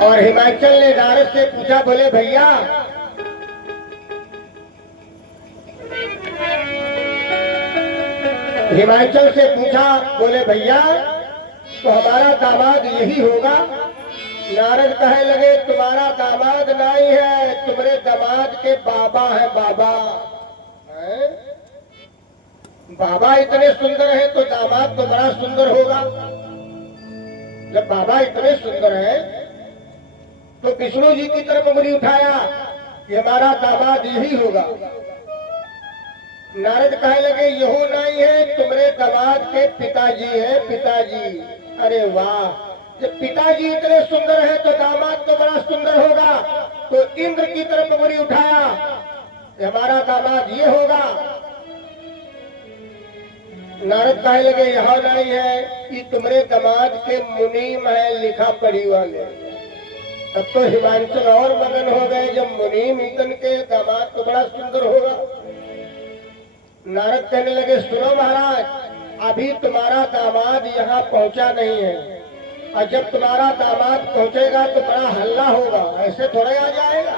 और हिमाचल ने नारद से पूछा, बोले भैया हिमाचल से पूछा, बोले भैया तो हमारा दामाद यही होगा? नारद कहने लगे, तुम्हारा दामाद नहीं है, तुम्हारे दामाद के बाबा है। बाबा है? बाबा इतने सुंदर है तो दामाद तो बड़ा सुंदर होगा। जब बाबा इतने सुंदर है तो विष्णु जी की तरफ उंगली उठाया कि हमारा दामाद यही होगा। नारद कहने लगे, यहो नहीं है, तुम्हारे दामाद के पिताजी है, पिताजी। अरे वाह, जब पिताजी इतने सुंदर है तो दामाद तो बड़ा सुंदर होगा। तो इंद्र की तरफ उंगली उठाया कि हमारा दामाद ये होगा। नारद कहने लगे, यह नहीं है कि तुम्हारे दामाद के मुनीम है, लिखा पढ़ी वाले। तब तो हिमाचल और मगन हो गए, जब मुनीम इतन के दामाद तो बड़ा सुंदर होगा। नारद कहने लगे, सुनो महाराज, अभी तुम्हारा दामाद यहाँ पहुंचा नहीं है, और जब तुम्हारा दामाद पहुंचेगा तो बड़ा हल्ला होगा, ऐसे थोड़ा आ जाएगा।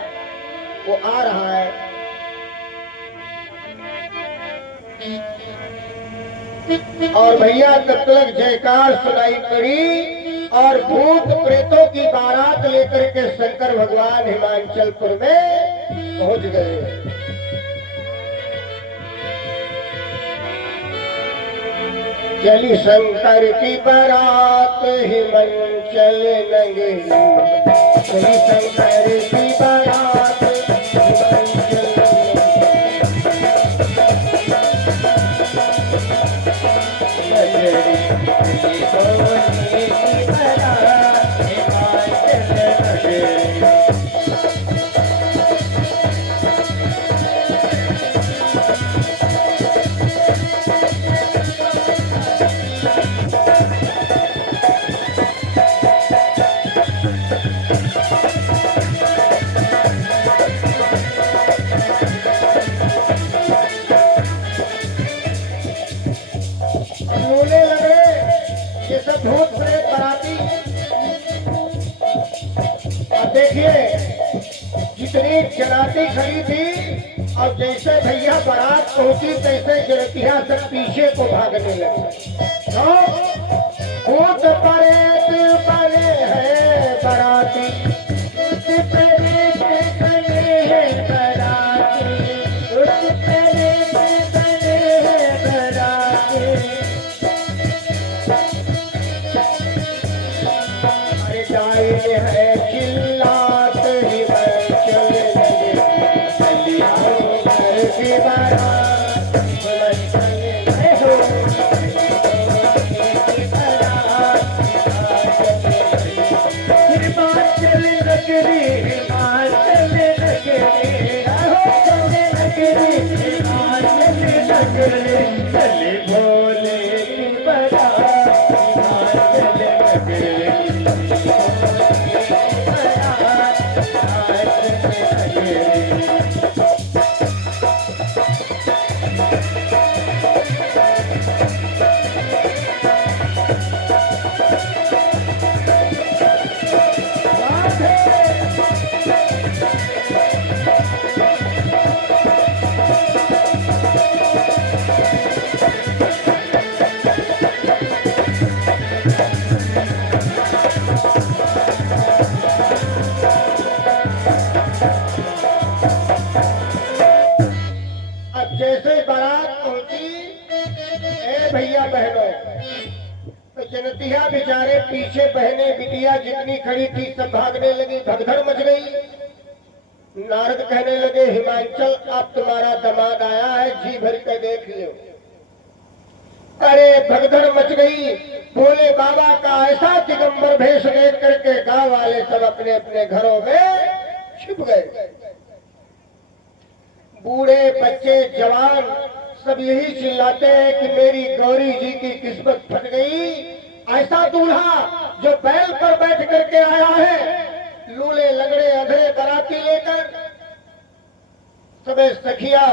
वो आ रहा है। और भैया तब तक जयकार सुनाई पड़ी और भूत प्रेतों की बारात लेकर के शंकर भगवान हिमाचलपुर में पहुंच गए। चली शंकर की बारात हिमाचल नगरी, चली शंकर की बारात हिमाचल नगरी, चली सोनी की बारात हिमाचल नगरी। भूत प्रेत बराती। अब देखिए जितनी जराती खड़ी थी, और जैसे भैया बारात पहुंची तैसे जरतिया सब पीछे को भागने लगे। तो भूत प्रेत बने हैं बराती, भूत प्रेत बने हैं बराती, भूत प्रेत बने हैं बराती। है चिल्लात हिमाचल नगरी, चली शंकर की बारात हिमाचल नगरी, हिमाचल नगरी, चली भोले की बारात हिमाचल नगरी। जैसे बारात पहुंची, ए भैया बहनों, तो जनतिया बेचारे पीछे बहने बिटिया जितनी खड़ी थी सब भागने लगी, भगदड़ मच गई। नारद कहने लगे, हिमाचल अब तुम्हारा दामाद आया है, जी भर के देख लो। अरे भगदड़ मच गई। भोले बाबा का ऐसा दिगंबर भेष देख करके गांव वाले सब अपने अपने घरों में छिप गए। बूढ़े बच्चे जवान सब यही चिल्लाते हैं कि मेरी गौरी जी की किस्मत फट गई। ऐसा दूल्हा जो बैल पर बैठ करके आया है, लूले लगड़े अधरे बराती लेकर। सबे सखिया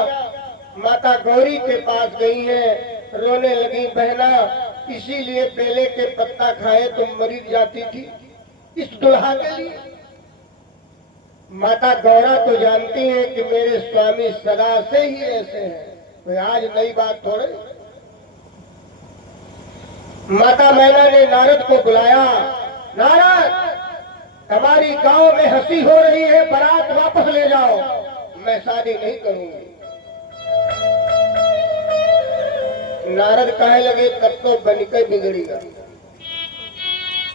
माता गौरी के पास गई हैं, रोने लगी, बहना इसीलिए बेले के पत्ता खाए तुम मरी जाती थी, इस दुल्हा के लिए। माता गौरा तो जानती है कि मेरे स्वामी सदा से ही ऐसे हैं, कोई आज नई बात थोड़े। माता मैना ने नारद को बुलाया, नारद हमारी गांव में हंसी हो रही है, बारात वापस ले जाओ, मैं शादी नहीं करूंगी। नारद कहने लगे तब तो बनिके बिगड़ेगा।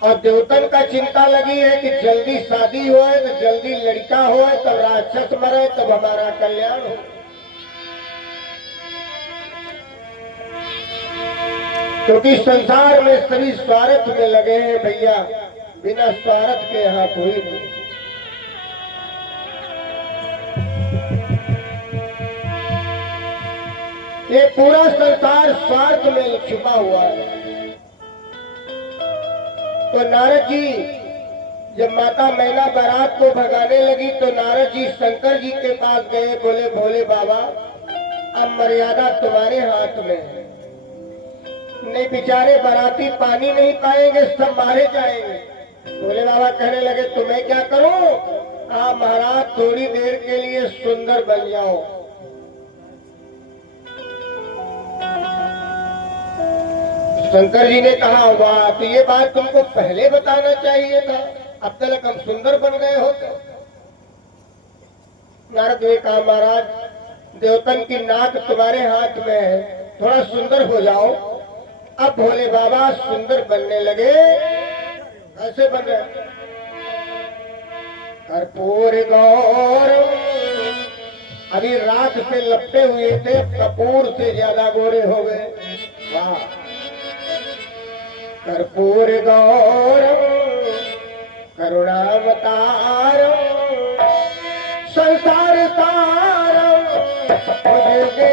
और देवतन का चिंता लगी है कि जल्दी शादी हो तो जल्दी लड़का हो, तब राक्षस मरे तब हमारा कल्याण हो। क्योंकि संसार में सभी स्वार्थ में लगे हैं भैया, बिना स्वार्थ के यहाँ कोई नहीं। ये पूरा संसार स्वार्थ में छुपा हुआ है। तो नारद जी जब माता मैना बारात को भगाने लगी तो नारद जी शंकर जी के पास गए, बोले भोले बाबा अब मर्यादा तुम्हारे हाथ में है। नहीं बेचारे बाराती पानी नहीं पाएंगे, सब मारे जाएंगे। भोले बाबा कहने लगे तुम्हें क्या करूं? आप महाराज थोड़ी देर के लिए सुंदर बन जाओ। शंकर जी ने कहा वाह, तो ये बात तुमको पहले बताना चाहिए था, अब तक हम सुंदर बन गए होते। नारद ने कहा महाराज देवतन की नाक तुम्हारे हाथ में है, थोड़ा सुंदर हो जाओ। अब भोले बाबा सुंदर बनने लगे। ऐसे बन रहे कर्पूर गौर, अभी राख से लपटे हुए थे, कपूर से ज्यादा गोरे हो गए। वाह, कर्पूर गौरम करुणावतारम संसार तारम मुझे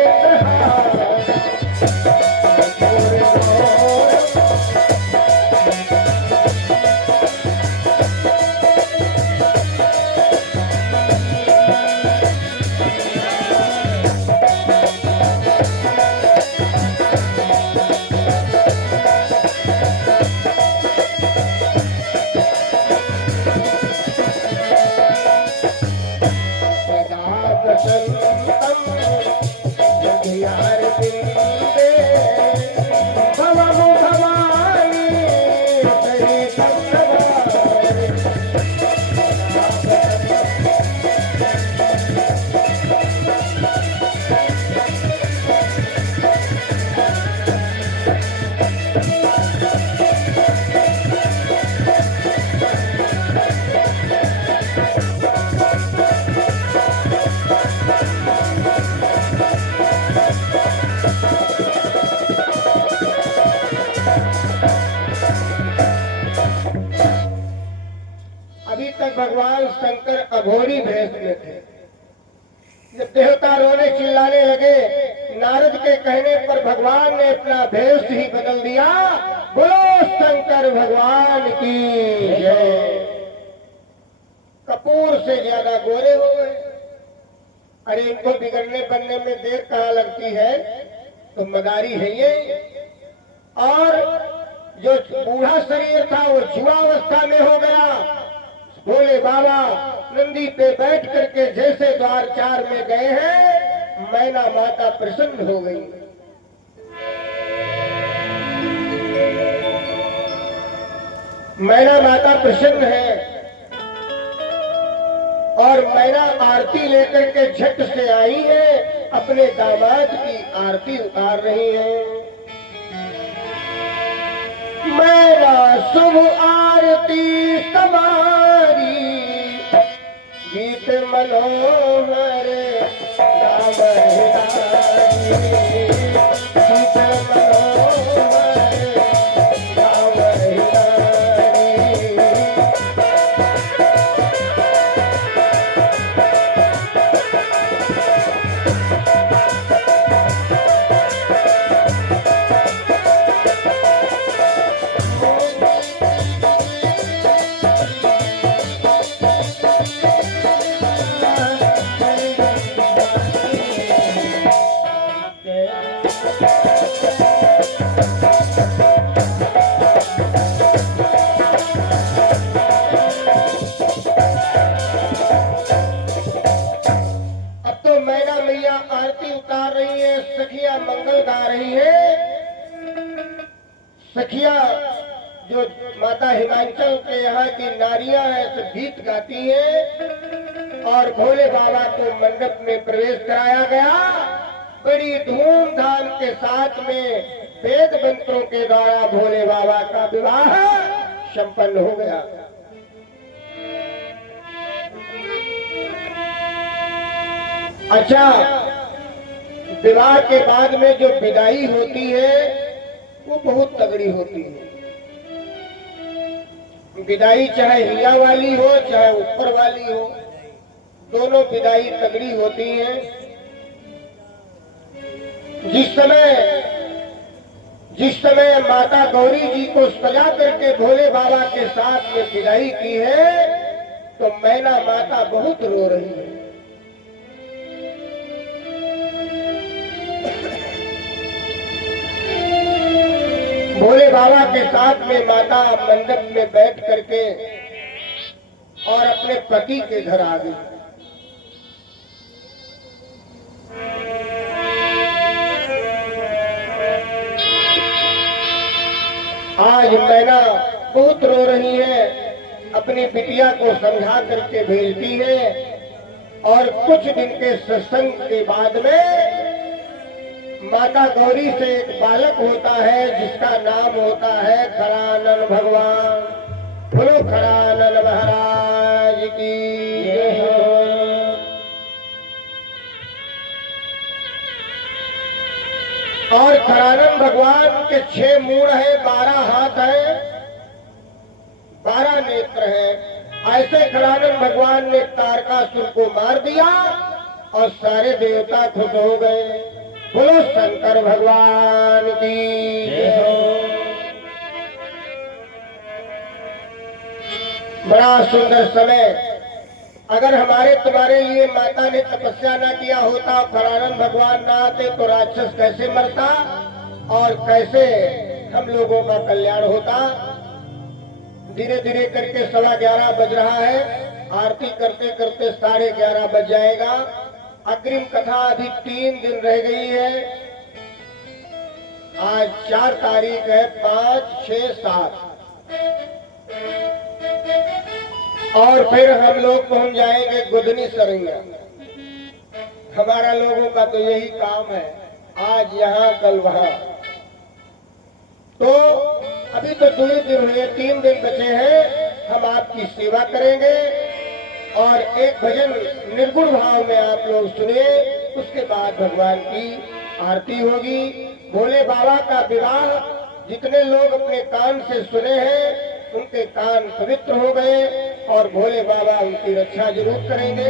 भगवान शंकर अघोरी भेष में थे। जब देवता रोने चिल्लाने लगे, नारद के कहने पर भगवान ने अपना भेष ही बदल दिया। बोलो शंकर भगवान की जय। कपूर से ज्यादा गोरे हो गए। अरे इनको बिगड़ने बनने में देर कहाँ लगती है, तो मदारी है ये। और जो बूढ़ा शरीर था वो जुआवस्था में हो गया। भोले बाबा नंदी पे बैठ करके जैसे द्वार 4 में गए हैं, मैना माता प्रसन्न हो गई। मैना माता प्रसन्न है और मैना आरती लेकर के झट से आई है, अपने दामाद की आरती उतार रही है। मैना शुभ आरती तुम्हारी, गीत मनोहर गीत मनोहर आरती उतार रही है, सखिया मंगल गा रही है। सखिया जो माता हिमाचल के यहाँ की नारियां हैं सब गीत गाती हैं और भोले बाबा को मंडप में प्रवेश कराया गया। बड़ी धूमधाम के साथ में वेद मंत्रों के द्वारा भोले बाबा का विवाह संपन्न हो गया। अच्छा, विवाह के बाद में जो विदाई होती है वो बहुत तगड़ी होती है। विदाई चाहे हिया वाली हो चाहे ऊपर वाली हो, दोनों विदाई तगड़ी होती है। जिस समय माता गौरी जी को सजा करके भोले बाबा के साथ में विदाई की है तो मैना माता बहुत रो रही है। भोले बाबा के साथ में माता मंडप में बैठ करके और अपने पति के घर आ गई। आज मैना बहुत रो रही है, अपनी बिटिया को समझा करके भेजती है और कुछ दिन के सत्संग के बाद में माता गौरी से एक बालक होता है जिसका नाम होता है खरानन भगवान। बोलो खरानन महाराज की जय हो। और खरानन भगवान के 6 मूढ़ है, 12 हाथ है, 12 नेत्र है। ऐसे खरानन भगवान ने तारकासुर को मार दिया और सारे देवता खुश हो गए। बोलो शंकर भगवान की जय हो। बड़ा सुंदर समय। अगर हमारे तुम्हारे लिए माता ने तपस्या न किया होता, खरानन भगवान ना आते तो राक्षस कैसे मरता और कैसे हम लोगों का कल्याण होता। धीरे धीरे करके 11:15 बज रहा है। आरती करते करते 11:30 बज जाएगा। अग्रिम कथा अभी 3 दिन रह गई है। आज 4 तारीख है, 5, 6, 7 और फिर हम लोग पहुंच जाएंगे गुदनी सरैया। हमारा लोगों का तो यही काम है, आज यहाँ कल वहाँ। तो अभी तो 2 ही दिन हुए, 3 दिन बचे हैं। हम आपकी सेवा करेंगे और एक भजन निर्गुण भाव में आप लोग सुनिए। उसके बाद भगवान की आरती होगी। भोले बाबा का विवाह जितने लोग अपने कान से सुने हैं उनके कान पवित्र हो गए और भोले बाबा उनकी रक्षा जरूर करेंगे।